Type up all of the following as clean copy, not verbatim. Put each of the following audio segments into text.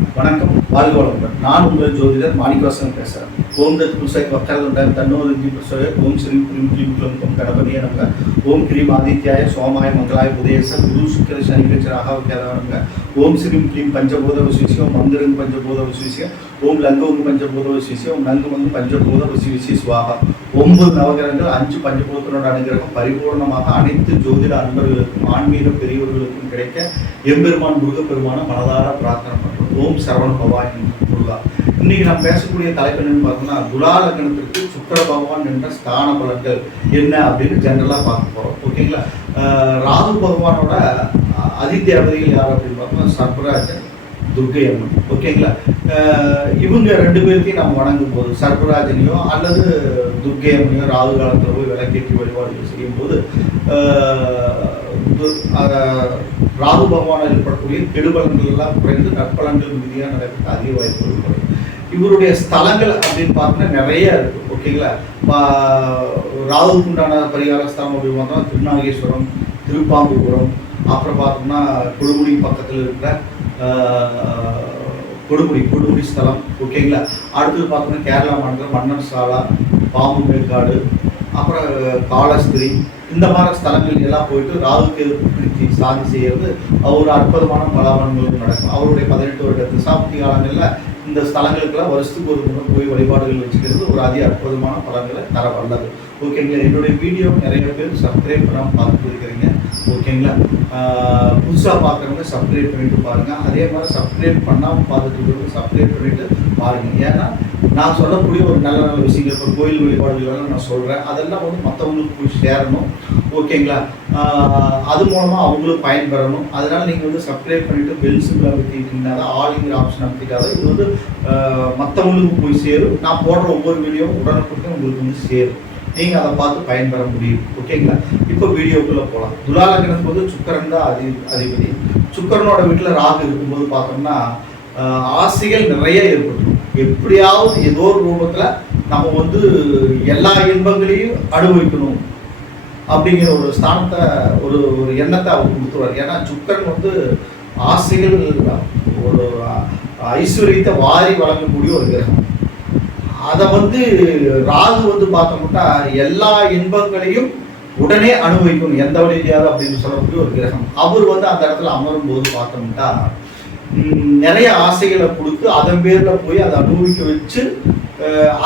வணக்கம், வாழ்க வளமுடன். நான் உங்கள் ஜோதிடர் மாணிக்கவாசன் பேசுகிறேன். ஓம் தத் புருஷாய் வக்கரதுண்டாய் தன்னோதி புருஷாய ஓம் ஸ்ரீ கிரீம் கிளீம் குலம் கணபதியே நமக. ஓம் கிரீம் ஆதித்யாய சோமாய மங்களாய புதேச குரு சுக்கர சனிகச்ச ராகவ ஓம் ஸ்ரீம் கிளீம் பஞ்சபூத வசிஷ்ய ஓம் மந்திரங் பஞ்சபூத வசிஷ்ய ஓம் லங்கோங்கு பஞ்சபூத வசிஷ்ய ஓம் நங்குமங்கு பஞ்சபூத வசிஷ்ய சுவாகா. 9 நவகிரகங்கள் 5 பஞ்சபூதத்தினோட அனுகிரகம் பரிபூர்ணமாக அனைத்து ஜோதிட அன்பர்களுக்கும் ஆன்மீக பெரியவர்களுக்கும் கிடைக்க எம்பெருமான் முருகப்பெருமான மனதார பிரார்த்தனை பண்ணுறோம். ஓம் சரவண பவாய் முருகா. இன்னைக்கு நாம் பேசக்கூடிய தலைப்பு என்னன்னு பார்த்தோம்னா, துலா லக்னத்திற்கு சுக்கிர பகவான் என்ற ஸ்தான பலன்கள் என்ன அப்படின்னு ஜெனரலாக பார்க்க போகிறோம். ஓகேங்களா. ராகு பகவானோட அதிதேவதைகள் யார் அப்படின்னு பார்த்தோம்னா சர்பராஜன், துர்க்கை அம்மன். ஓகேங்களா. இவங்க 2 பேர்த்தையும் நம்ம வணங்கும் போது சர்பராஜனையோ அல்லது துர்க்கை அம்மனையோ ராகு காலத்தில் போய் விளக்கேற்றி வழிபாடுகள் செய்யும்போது ராகு பகவானால் ஏற்படக்கூடிய கெடுபலன்கள் எல்லாம் குறைந்து நற்பலன்கள் மிகுதியாக நடக்க அதிக வாய்ப்புகள் ஏற்படும். இவருடைய ஸ்தலங்கள் அப்படின்னு பார்த்தோன்னா நிறைய இருக்கு. ஓகேங்களா. ராகுக்கு உண்டான பரிகார ஸ்தலம் அப்படின்னு பார்த்தோம்னா திருநாகேஸ்வரம், திருப்பாம்புபுரம், அப்புறம் பார்த்தோம்னா கொடுமுடி பக்கத்தில் இருக்கிற கொடுமுடி ஸ்தலம். ஓகேங்களா. அடுத்தது பார்த்தோம்னா கேரளா மாநிலம் மன்னர் சாலா, பாம்பு மேற்காடு, அப்புறம் காலஸ்திரி, இந்த மாதிரி ஸ்தலங்கள் எல்லாம் போயிட்டு ராகுக்கு பிரீத்தி சாதி செய்யறது ஒரு அற்புதமான பலாபலன்களும் நடக்கும். அவருடைய 18 வருட தசாப்தி காலங்களில் இந்த ஸ்தலங்களுக்கெல்லாம் வருஷத்துக்கு ஒரு முறை போய் வழிபாடுகள் வச்சுக்கிறது ஒரு அற்புதமான பலன்களை தர வல்லது. ஓகேங்களா. என்னுடைய வீடியோ நிறைய பேர் சப்ஸ்கிரைப் பண்ணாமல் பார்த்துட்டு இருக்கிறீங்க. ஓகேங்களா. புதுசாக பார்க்குறவங்க சப்ஸ்கிரைப் பண்ணிட்டு பாருங்கள். அதே மாதிரி சப்ஸ்கிரைப் பண்ணாமல் பார்த்துட்டு இருக்கிறவங்க சப்ஸ்கிரைப் பண்ணிட்டு பாருங்கள். ஏன்னா நான் சொல்லக்கூடிய ஒரு நல்ல நல்ல விஷயங்கள், இப்போ கோயில் வழிபாடுகளெல்லாம் நான் சொல்கிறேன், அதெல்லாம் வந்து மற்றவங்களுக்கு போய் சேரணும். ஓகேங்களா. அது மூலமாக அவங்களும் பயன்பெறணும். அதனால் நீங்கள் வந்து சப்ஸ்கிரைப் பண்ணிவிட்டு பெல் சிம்பிள் அமைத்திட்டீங்கன்னா தான் ஆளுங்கிற ஆப்ஷன் அமைத்திட்டாதான் இது வந்து மற்றவங்களுக்கு போய் சேரும். நான் போடுற ஒவ்வொரு வீடியோவும் உடனுக்குடன் உங்களுக்கு வந்து சேரும். நீங்கள் அதை பார்த்து பயன்பெற முடியும். ஓகேங்களா. இப்போ வீடியோக்குள்ளே போகலாம். துலா லக்னத்துக்கு வந்து சுக்கரன் தான் அதிபதி. சுக்கரனோட வீட்டில் ராகு இருக்கும்போது பார்த்தோம்னா ஆசைகள் நிறைய ஏற்படும். எப்படியாவது ஏதோ ஒரு ரூபத்தில் நம்ம வந்து எல்லா இன்பங்களையும் அனுபவிக்கணும் அப்படிங்கிற ஒரு ஸ்தானத்தை ஒரு எண்ணத்தை அவர் கொடுத்துருவார். ஏன்னா சுக்கரன் வந்து ஆசைகள் ஒரு ஐஸ்வர்யத்தை வாரி வழங்கக்கூடிய ஒரு கிரகம். அதை வந்து ராகு வந்து பார்த்தோம்னா எல்லா இன்பங்களையும் உடனே அனுபவிக்கணும் எந்த வழியாவது அப்படின்னு சொல்லக்கூடிய ஒரு கிரகம். அவர் வந்து அந்த இடத்துல அமரும் போது பார்த்தோம்னா நிறைய ஆசைகளை கொடுத்து அதன் பேரில் போய் அதை அனுபவிக்க வச்சு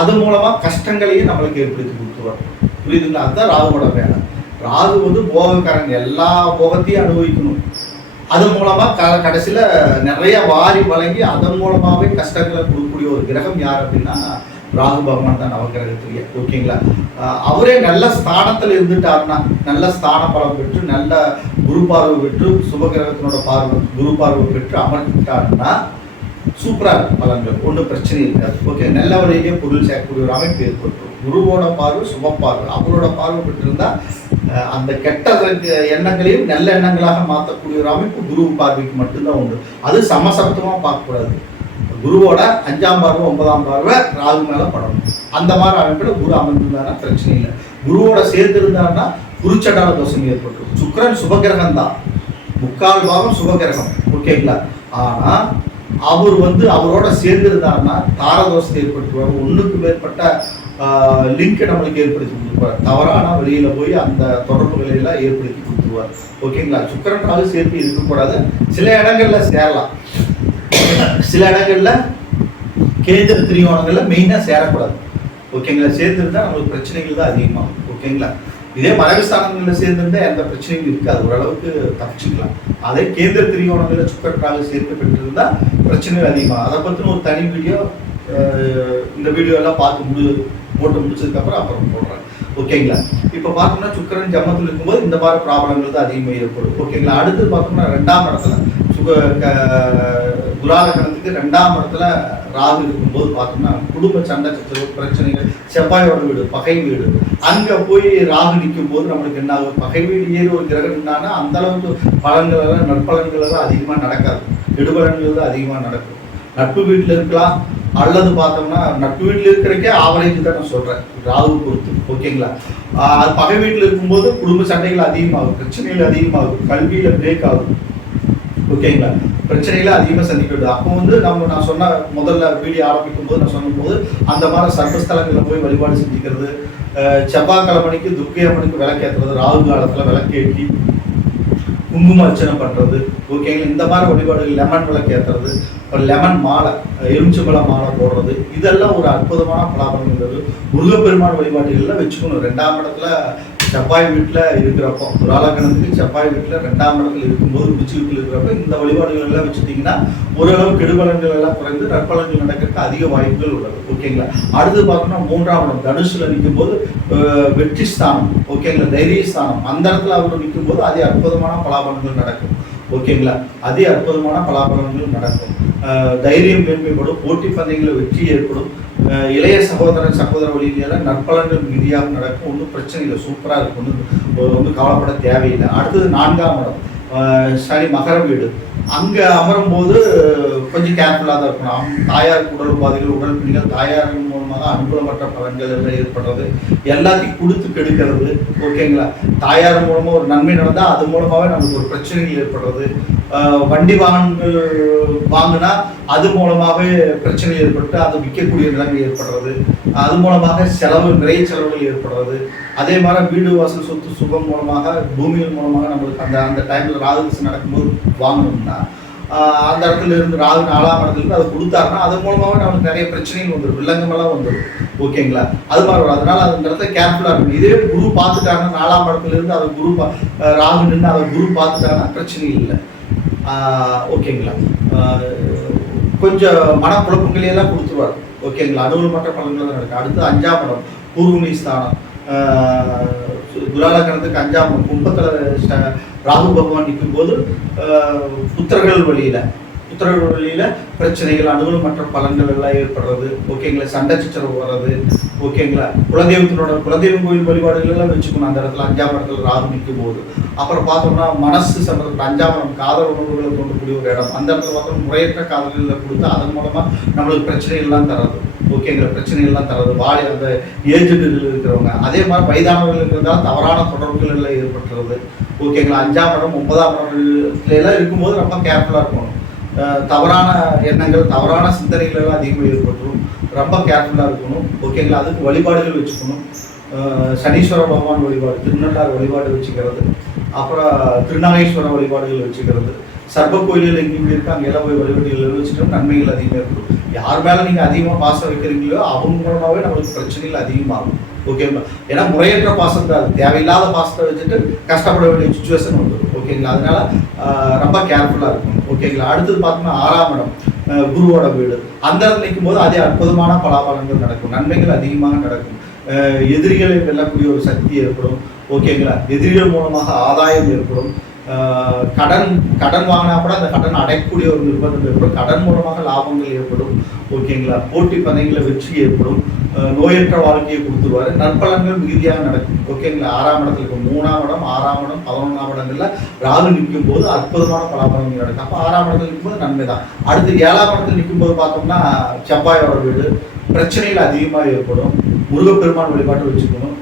அது மூலமாக கஷ்டங்களையும் நம்மளுக்கு ஏற்படுத்தி கொடுத்துருவார். புரியுதுங்களா. அதுதான் ராகுவோட வேலை. ராகு வந்து போகக்காரங்க எல்லா போகத்தையும் அனுபவிக்கணும். அதன் மூலமாக கடைசியில் நிறைய வாரி வழங்கி அதன் மூலமாகவே கஷ்டங்களை கொடுக்கக்கூடிய ஒரு கிரகம் யார் அப்படின்னா ராகு பகவான் தான் நவகிரகத்திலேயே. ஓகேங்களா. அவரே நல்ல ஸ்தானத்தில் இருந்துட்டாருன்னா, நல்ல ஸ்தான பலம் பெற்று நல்ல குரு பார்வை பெற்று சுபகிரகத்தினோட பார்வை குரு பார்வை பெற்று அமர்ந்துட்டாருன்னா சூப்பராக பலன்கள், ஒன்றும் பிரச்சனை இருக்காது. ஓகே. நல்ல வழியிலேயே பொருள் சேர்க்கக்கூடிய ஒரு அமைப்பு ஏற்பட்டுரும். குருவோட பார்வை சுப பார்வை, அவரோட பார்வை பெற்றிருந்தா அந்த கெட்ட எண்ணங்களையும் நல்ல எண்ணங்களாக மாற்றக்கூடிய ஒரு அமைப்பு குரு பார்வைக்கு மட்டும்தான் உண்டு. அது சமசப்தமாக பார்க்கக்கூடாது. குருவோட 5ஆம் பார்வை 9ஆம் பார்வை ராகு மேலே படணும். அந்த மாதிரி அமைப்பில் குரு அமர்ந்திருந்தாருன்னா பிரச்சனை இல்லை. குருவோட சேர்ந்து இருந்தாருன்னா குருச்சடால தோஷம் ஏற்பட்டுரும். சுக்கிரன் சுபகிரகம் தான், 3/4 பாகம் சுபகிரகம். ஓகேங்களா. ஆனால் அவர் வந்து அவரோட சேர்ந்து இருந்தாருன்னா தாரதோஷத்தை ஏற்பட்டுருவார். 1க்கு மேற்பட்ட லிங்க் நம்மளுக்கு ஏற்படுத்தி கொடுத்துருவார். தவறான வெளியில் போய் அந்த தொடர்புகளை எல்லாம் ஏற்படுத்தி கொடுத்துருவார். ஓகேங்களா. சுக்கிரன் ராகு சேர்த்து இருக்கக்கூடாது. சில இடங்கள்ல சேரலாம், சில இடங்கள்ல கேந்திர திரிகோணங்கள்ல மெயினாக சேரக்கூடாது. ஓகேங்களா. சேர்ந்துருந்தா நம்மளுக்கு பிரச்சனைகள் தான் அதிகமாகும். ஓகேங்களா. இதே மறைவுஸ்தானங்களில் சேர்ந்திருந்தா எந்த பிரச்சனையும் இருக்காது, ஓரளவுக்கு தப்பிச்சுக்கலாம். அதே கேந்திர திரிகோணங்களில் சுக்கரன் சேர்த்து பெற்றிருந்தா பிரச்சனைகள் அதிகமாக. அதை பற்றின ஒரு தனி வீடியோ இந்த வீடியோ எல்லாம் பார்த்து போட்டு முடிச்சதுக்கப்புறம் அப்புறம் போடுறேன். ஓகேங்களா. இப்போ பார்த்தோம்னா சுக்கரன் ஜம்மத்தில் இருக்கும்போது இந்த மாதிரி ப்ராப்ளங்கள் தான் அதிகமாக ஏற்படும். ஓகேங்களா. அடுத்து பார்த்தோம்னா 2ஆம் இடத்துல துலா லக்னத்துக்கு 2ஆம் இடத்துல ராகு இருக்கும்போது பார்த்தோம்னா குடும்ப சண்டை சச்சரவு பிரச்சனைகள், செவ்வாயோட வீடு பகை வீடு, அங்கே போய் ராகு நிற்கும் போது நம்மளுக்கு என்ன ஆகும், பகை வீடு ஏறி ஒரு கிரகம் இருந்தானா அந்த அளவுக்கு பலன்கள் எல்லாம் நற்பலன்கள் எல்லாம் அதிகமாக நடக்காது, கெடுபலன்கள் தான் அதிகமாக நடக்கும். நட்பு வீட்டில் இருக்கலாம், அல்லது பார்த்தோம்னா நட்பு வீட்டில் இருக்கிறக்கே ஆவரேஜ் தான் நான் சொல்கிறேன் ராகு பொறுத்து. ஓகேங்களா. பகை வீட்டில் இருக்கும்போது குடும்ப சண்டைகள் அதிகமாகும், பிரச்சனைகள் அதிகமாகும், கல்வியில் பிரேக் ஆகும். ஓகேங்களா. பிரச்சனைகளை அதிகமாக சந்திக்கிறது. அப்போ வந்து நான் சொன்ன முதல்ல வீடியோ ஆரம்பிக்கும் போது நான் சொன்னும்போது அந்த மாதிரி சர்ப்பஸ்தலங்களில் போய் வழிபாடு செஞ்சுக்கிறது, செவ்வாய்க்கிழமைக்கு துர்க்கை அம்மனுக்கு விளக்கேற்றுறது, ராகு காலத்தில் விளக்கேற்றி குங்கும அர்ச்சனை பண்ணுறது, ஓகேங்களா. இந்த மாதிரி வழிபாடுகள், லெமன் விளக்கு ஏற்றுறது, அப்புறம் லெமன் மாலை, எலுமிச்சம்பழம் மாலை போடுறது, இதெல்லாம் ஒரு அற்புதமான பலாபலன்கள். முருகப்பெருமான் வழிபாடுகள்லாம் வச்சுக்கணும். 2ஆம் இடத்துல செவ்வாய் வீட்டில் இருக்கிறப்போ, துலாலக்கணத்துக்கு செவ்வாய் வீட்டில் 2ஆம் இடத்துல இருக்கும்போது உச்சி வீட்டில் இருக்கிறப்ப இந்த வழிபாடுகள் எல்லாம் வச்சுட்டிங்கன்னா ஓரளவு கெடுபலன்கள் எல்லாம் குறைந்து நற்பலன்கள் நடக்கிறதுக்கு அதிக வாய்ப்புகள் உள்ளது, ஓகேங்களா. அடுத்து பார்த்தோம்னா 3ஆம் இடம் தனுஷில் நிற்கும் போது வெற்றி ஸ்தானம், ஓகேங்களா, தைரிய ஸ்தானம். அந்த இடத்துல அவர் நிற்கும் போது அதே அற்புதமான பலாபலன்கள் நடக்கும், ஓகேங்களா. அதே அற்புதமான பலாபலன்கள் நடக்கும். தைரியம் மேன்மைப்படும், போட்டி பந்தயங்களில் வெற்றி ஏற்படும், இளைய சகோதர வழியில நற்பலன்கள் மிகுதியாக நடக்கும். ஒன்றும் பிரச்சனை இல்லை, சூப்பராக இருக்கும், ஒன்றும் கவலைப்பட தேவையில்லை. அடுத்தது 4ஆம் இடம் சனி மகர வீடு. அங்கே அமரும் போது கொஞ்சம் கேர்ஃபுல்லாக தான் இருக்கணும். தாயாருக்கு உடல் உபாதைகள், உடல் பிணிகள், தாயாரின் மூலமாக அனுகூலமற்ற பலன்கள் எல்லாம் ஏற்படுறது, எல்லாத்தையும் கொடுத்து கெடுக்கிறது, ஓகேங்களா. தாயார் மூலமாக ஒரு நன்மை நடந்தால் அது மூலமாகவே நமக்கு ஒரு பிரச்சனைகள் ஏற்படுறது, வண்டி வாகனங்கள் வாங்கினா அது மூலமாகவே பிரச்சனை ஏற்பட்டு அது விற்கக்கூடிய நிலைமை ஏற்படுறது, அது மூலமாக நிறைய செலவுகள் ஏற்படுறது. அதே மாதிரி வீடு வாசல் சொத்து சுகம் மூலமாக, பூமியின் மூலமாக நம்மளுக்கு அந்த டைமில் ராகு நடக்கும்போது வாங்கணும்னா அந்த இடத்துல இருந்து ராகு 4ஆம் இடத்துல இருந்து அதை கொடுத்தாருன்னா அது மூலமாகவே நம்மளுக்கு நிறைய பிரச்சனைகள் வந்துடும், வில்லங்கமெல்லாம் வந்துடும், ஓகேங்களா. அது மாதிரி வரும். அதனால அந்த இடத்துல கேர்ஃபுல்லாக இருக்கணும். இதே குரு பார்த்துட்டாங்கன்னா 4ஆம் இடத்துல இருந்து அதை ராகு நின்று அதை குரு பார்த்துட்டாங்கன்னா பிரச்சனை இல்லை, ஓகேங்களா. கொஞ்சம் மனக்குழப்பங்களையெல்லாம் கொடுத்துருவார், ஓகேங்களா. அனுகூலமற்ற பலன்கள் தான் நடக்கும். அடுத்து 5ஆம் இடம் பூர்வமி ஸ்தானம். துலாலக்கணத்துக்கு 5ஆம் இடம் கும்பத்தில் ராகு பகவான் நிற்கும் போது புத்திரர்கள் வழியில பிரச்சனைகள், அனுகூலமற்ற பலன்கள் எல்லாம் ஏற்படுறது, ஓகேங்களா. சண்டை சச்சரவு வர்றது, ஓகேங்களா. குலதெய்வம் கோயில் வழிபாடுகள் எல்லாம் வச்சுக்கணும் அந்த இடத்துல 5ஆம் இடத்துல ராகு நிற்கும் போது. அப்புறம் பார்த்தோம்னா மனசு சம்பந்தப்பட்ட 5ஆம் இடம் காதல் உணர்வுகளை தோன்றக்கூடிய ஒரு இடம். அந்த இடத்துல பார்த்தோம்னா முறையற்ற காதல்களை கொடுத்து அதன் மூலமாக நம்மளுக்கு பிரச்சனைகள்லாம் தராது, ஓகேங்கிற பிரச்சனைகள்லாம் தராது. அந்த ஏஜென்ட்கள் இருக்கிறவங்க, அதே மாதிரி வயதானவர்கள் இருக்கிறதால தவறான தொடர்புகள் எல்லாம் ஏற்பட்டுறது, ஓகேங்களா. 5ஆம் இடம் 9ஆம் இடத்துல எல்லாம் இருக்கும்போது ரொம்ப கேர்ஃபுல்லாக இருக்கணும். தவறான எண்ணங்கள், தவறான சிந்தனைகள் எல்லாம் அதிகமாக ஏற்பட்டுரும், ரொம்ப கேர்ஃபுல்லாக இருக்கணும், ஓகேங்களா. அதுக்கு வழிபாடுகள் வச்சுக்கணும். சனீஸ்வர பகவான் வழிபாடு, திருநள்ளாறு வழிபாடு வச்சுக்கிறது, அப்புறம் திருநாகேஸ்வர வழிபாடுகள் வச்சுக்கிறது, சர்வ கோயில்கள் எங்கேயுமே இருக்குது அங்கெல்லாம் போய் வழிபாடுகள் வச்சுட்டோம், நன்மைகள் அதிகமாக இருக்கும். யார் மேலே நீங்கள் அதிகமாக பாசம் வைக்கிறீங்களோ அவங்க மூலமாகவே நம்மளுக்கு பிரச்சனைகள் அதிகமாகும், ஓகேங்களா. ஏன்னா முறையற்ற பாசம் தான், அது தேவையில்லாத பாசத்தை வச்சுட்டு கஷ்டப்பட வேண்டிய சுச்சுவேஷன் வந்துடும், ஓகேங்களா. அதனால ரொம்ப கேர்ஃபுல்லாக இருக்கணும், ஓகேங்களா. அடுத்தது பார்த்தோம்னா 6ஆம் இடம் குருவோட வீடு. அந்த இடத்துல நிற்கும் போது அதே அற்புதமான பலாபலங்கள் நடக்கும், நன்மைகள் அதிகமாக நடக்கும். எதிரிகளை வெல்லக்கூடிய ஒரு சக்தி ஏற்படும், ஓகேங்களா. எதிரிகள் மூலமாக ஆதாயம் ஏற்படும். கடன் வாங்கினா கூட அந்த கடன் அடையக்கூடிய ஒரு நிர்பந்தம் ஏற்படும். கடன் மூலமாக லாபங்கள் ஏற்படும், ஓகேங்களா. போட்டி பந்தயங்களில் வெற்றி ஏற்படும். நோயற்ற வாழ்க்கையை கொடுத்துருவாரு. நற்பலன்கள் மிகுதியாக நடக்கும், ஓகேங்களா. 6ஆம் இடத்துல இருக்கும் 3ஆம் இடம் 6ஆம் இடம் 11ஆம் இடங்கள்ல ராகு நிற்கும் போது அற்புதமான பலாபலன்கள் நடக்கும். அப்போ 6ஆம் இடத்துல நிற்கும்போது நன்மை தான். அடுத்து 7ஆம் இடத்துல நிற்கும் போது பார்த்தோம்னா செவ்வாயோட வீடு, பிரச்சனைகள் அதிகமாக ஏற்படும். முருகப்பெருமான் வழிபாட்டு வச்சுக்கணும்.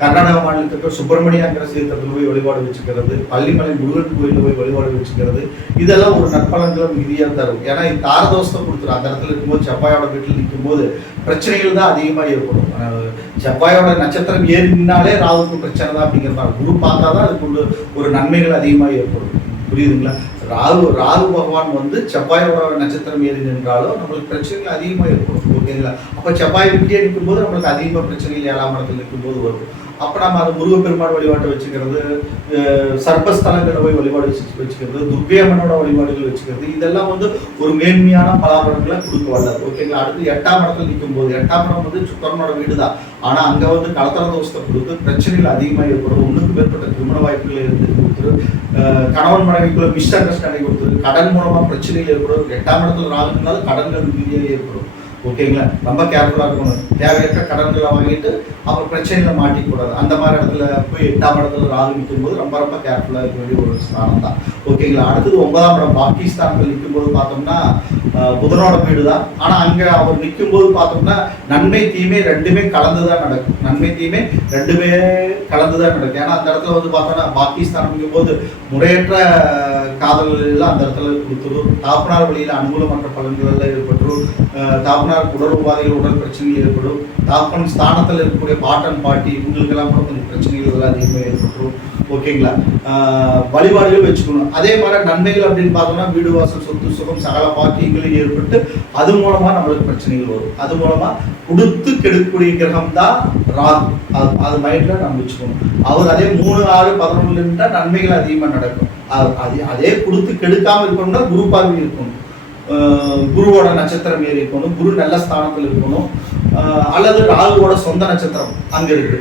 கர்நாடக மாநிலத்துக்கு சுப்பிரமணியங்கிற சீர்த்தத்தில் போய் வழிபாடு வச்சுக்கிறது, பள்ளிமலை முருகன் கோயிலில் போய் வழிபாடு வச்சுக்கிறது, இதெல்லாம் ஒரு நற்பலன்களை மிகுதியாக தரும். ஏன்னா இது தாரதோஷத்தை கொடுத்துரும். அந்த இடத்துல இருக்கும்போது செவ்வாயோட வீட்டில் நிற்கும்போது பிரச்சனைகள் தான் அதிகமாக ஏற்படும். செவ்வாயோட நட்சத்திரம் ஏறினாலே ராகுக்கு பிரச்சனை தான் அப்படிங்கிற மாதிரி. குரு பார்த்தா தான் அதுக்கு ஒரு நன்மைகள் அதிகமாக ஏற்படும், புரியுதுங்களா. ராகு பகவான் வந்து செவ்வாயோட நட்சத்திரம் ஏறி நின்றாலும் நம்மளுக்கு பிரச்சனைகள் அதிகமாக ஏற்படும், ஓகேங்களா. அப்போ செவ்வாய் வீட்டிலே நிற்கும்போது நம்மளுக்கு அதிகமாக பிரச்சனைகள் 7ஆம் இடத்துல நிற்கும்போது வரும். அப்போ நம்ம அது முருகப்பெருமான் வழிபாட்டை வச்சுக்கிறது, சர்ப்பஸ்தலங்களை போய் வழிபாடு வச்சுக்கிறது, துர்க்கையம்மனோட வழிபாடுகள் வச்சுக்கிறது, இதெல்லாம் வந்து ஒரு மேன்மையான பலாபலன்களை கொடுக்க வல்லது, ஓகேங்களா. அடுத்து 8ஆம் இடத்துல நிற்கும் போது 8ஆம் இடம் வந்து சுக்கரனோட வீடு தான். ஆனால் அங்கே வந்து கலத்தர தோஷத்தை கொடுத்து பிரச்சனைகள் அதிகமாக ஏற்படும். 1க்கு மேற்பட்ட திருமண வாய்ப்புகளை இருந்து கொடுத்துரு, கணவன் மனைவிக்குள்ள மிஸ் அண்டர்ஸ்டாண்டிங் கொடுத்துரு, கடன் மூலமாக பிரச்சனைகள் ஏற்படும். 8ஆம் இடத்துல ராகுனால கடன்கள் மிகுதியாக ஏற்படும், ஓகேங்களா. ரொம்ப கேர்ஃபுல்லாக இருக்கணும். தேவையற்ற கடன்களை வாங்கிட்டு அப்புறம் பிரச்சனைகளை மாட்டிக்கூடாது. அந்த மாதிரி இடத்துல போய் 8ஆம் இடத்துல ராகு நிற்கும் போது ரொம்ப ரொம்ப கேர்ஃபுல்லாக இருக்க வேண்டிய ஒரு ஸ்தானம் தான். ஓகேங்களா. அடுத்தது 9ஆம் இடம் பாகிஸ்தான்கள் நிற்கும் போது பார்த்தோம்னா புதனோட வீடு தான். ஆனால் அங்கே அவர் நிற்கும் போது பார்த்தோம்னா நன்மை தீமை ரெண்டுமே கலந்து தான் நடக்கும். நன்மை தீமை ரெண்டுமே கலந்து தான் நடக்கும். ஏன்னா அந்த இடத்துல வந்து பார்த்தோம்னா பாகிஸ்தான் நிற்கும் போது முறையற்ற காதல்கள் எல்லாம் அந்த இடத்துல கொடுத்துரும். தாப்பனார் வழியில் அனுகூலமற்ற பலன்கள் எல்லாம் ஏற்பட்டுரும். தாப்பனார் உடல் உபாதைகள், உடல் பிரச்சனைகள் ஏற்படும். தாப்பன் ஸ்தானத்தில் இருக்கக்கூடிய பாட்டன் பாட்டி இவங்களுக்கெல்லாம் கூட கொஞ்சம் பிரச்சனைகள் எல்லாம் அதிகமாக ஏற்பட்டுரும். ஓகேங்களா. வழிபாடுகள் வச்சுக்கணும். அதே மாதிரி நன்மைகள் அப்படின்னு பார்த்தோம்னா வீடு வாசல் சொத்து சுகம் சகல பாக்கியங்களும் ஏற்பட்டு அது மூலமா நம்மளுக்கு பிரச்சனைகள் வரும். அது மூலமா கொடுத்து கெடுக்கக்கூடிய கிரகம் தான் ராகு. அது மைண்ட்ல நம்ம வச்சுக்கணும். அவர் அதே 3, 6, 11 நன்மைகள் அதிகமாக நடக்கும். அதே கொடுத்து கெடுக்காம இருக்கணும்னா குரு பார்வை இருக்கணும். குருவோட நட்சத்திரம் ஏறி இருக்கணும். குரு நல்ல ஸ்தானத்தில் இருக்கணும். அல்லது ராகுவோட சொந்த நட்சத்திரம் அங்க இருக்கு.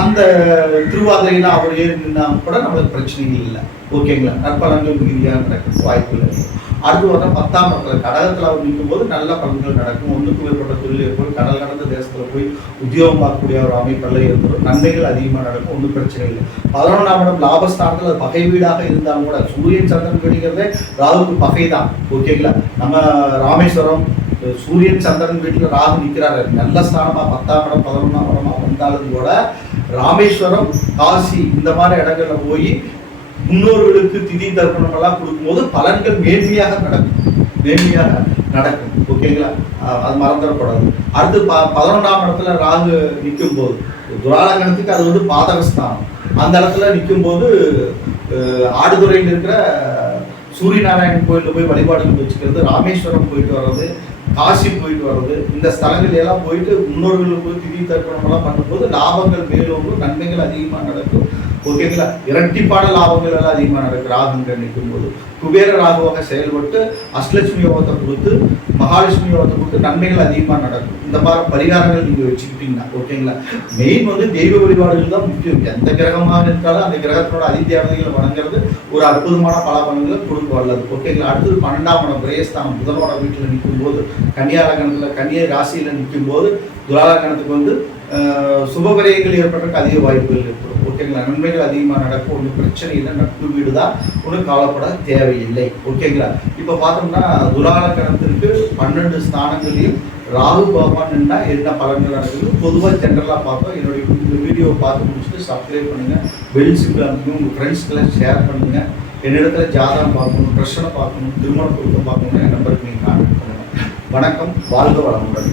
அந்த திருவாதிரையில அவர் ஏறி நின்னா கூட நம்மளுக்கு பிரச்சனைகள் இல்லை. ஓகேங்களா. நற்பலன்கள் மிகுதியாக நடக்கும் வாய்ப்புகள் இருக்கும். அடுத்து வர 10ஆம் இடத்துல கடகத்தில் அவர் நிற்கும் போது நல்ல பலன்கள் நடக்கும். ஒன்றுக்கு மேற்பட்ட தொழில் ஏற்படும். கடல் கடந்த தேசத்தில் போய் உத்தியோகம் பார்க்கக்கூடிய ஒரு அமைப்பெல்லாம் ஏற்படும். நன்மைகள் அதிகமாக நடக்கும். ஒன்றும் பிரச்சனை இல்லை. 11ஆம் இடம் லாபஸ்தானத்தில் அது பகை வீடாக இருந்தாலும் கூட சூரியன் சந்திரன் வீடுங்கிறதே ராகுக்கு பகை தான். ஓகேங்களா. நம்ம ராமேஸ்வரம் சூரியன் சந்திரன் வீட்டில் ராகு நிற்கிறாரு. நல்ல ஸ்தானமா 10ஆம் இடம் 11ஆம் இடமா வந்தாலும் கூட ராமேஸ்வரம் காசி இந்த மாதிரி இடங்கள்ல போய் முன்னோர்களுக்கு திதி தர்ப்பணம் எல்லாம் கொடுக்கும்போது பலன்கள் மேன்மையாக நடக்கும். ஓகேங்களா. அது மறந்துடக்கூடாது. அடுத்து 11ஆம் இடத்துல ராகு நிற்கும் போது துராலகணத்துக்கு அது வந்து பாதகஸ்தானம். அந்த இடத்துல நிற்கும் போது ஆடுதுறையில் இருக்கிற சூரிய நாராயணன் கோயிலில் போய் வழிபாடுகள் வச்சுக்கிறது, ராமேஸ்வரம் போயிட்டு வர்றது, காசி போயிட்டு வர்றது, இந்த ஸ்தலங்கள் எல்லாம் போயிட்டு முன்னோர்களுக்கு போய் திதி தர்ப்பணம் எல்லாம் பண்ணும்போது லாபங்கள் மேலோங்கும், நன்மைகள் அதிகமாக நடக்கும். ஓகேங்களா. இரட்டிப்பான லாபங்கள் எல்லாம் அதிகமாக நடக்கும் ராகுங்க நிற்கும் போது. குபேர ராகுவாக செயல்பட்டு அஷ்டலட்சுமி யோகத்தை கொடுத்து மகாலட்சுமி யோகத்தை கொடுத்து நன்மைகள் அதிகமாக நடக்கும். இந்த மாதிரி பரிகாரங்கள் நீங்கள் வச்சுக்கிட்டீங்கன்னா ஓகேங்களா. மெயின் வந்து தெய்வ வழிபாடுகள் தான் முக்கியம். எந்த கிரகமாக இருந்தாலும் அந்த கிரகத்தினோட அதிதேவதைகளை வணங்குறது ஒரு அற்புதமான பலபலன்களை கொடுக்க வல்லது. ஓகேங்களா. அடுத்தது 12ஆம் இடம் பிரயஸ்தானம் புதனோட வீட்டில் நிற்கும் போது கன்னியா லக்னத்தில் கன்னியா ராசியில் நிற்கும் போது துலாலக்கணத்துக்கு வந்து சுபவிரயங்கள் ஏற்படுறதுக்கு அதிக வாய்ப்புகள் ஏற்படும். ஓகேங்களா. நன்மைகள் அதிகமாக நடக்கும். ஒன்றும் பிரச்சனை இல்லை. நட்பு வீடு தான். ஒன்றும் கவலைப்பட தேவையில்லை. ஓகேங்களா. இப்போ பார்த்தோம்னா துலாலக்கணத்திற்கு 12 ஸ்தானங்களையும் ராகு பகவான் என்ன பலன்கள் நடக்குது பொதுவாக ஜென்ரலாக பார்த்தோம். என்னுடைய வீடியோவை பார்த்து முடிச்சுட்டு சப்ஸ்கிரைப் பண்ணுங்கள். பெல் சிம்பிள் அனுப்புங்க. உங்கள் ஃப்ரெண்ட்ஸ்க்கெல்லாம் ஷேர் பண்ணுங்கள். என்னிடத்துல ஜாதகம் பார்க்கணும், பிரச்சனை பார்க்கணும், திருமண பொருத்தம் பார்க்கணும்னு என் நம்பருக்கு நீங்கள் கான்டாக்ட் பண்ணுங்கள். வணக்கம். வாழ்க வளமுடன்.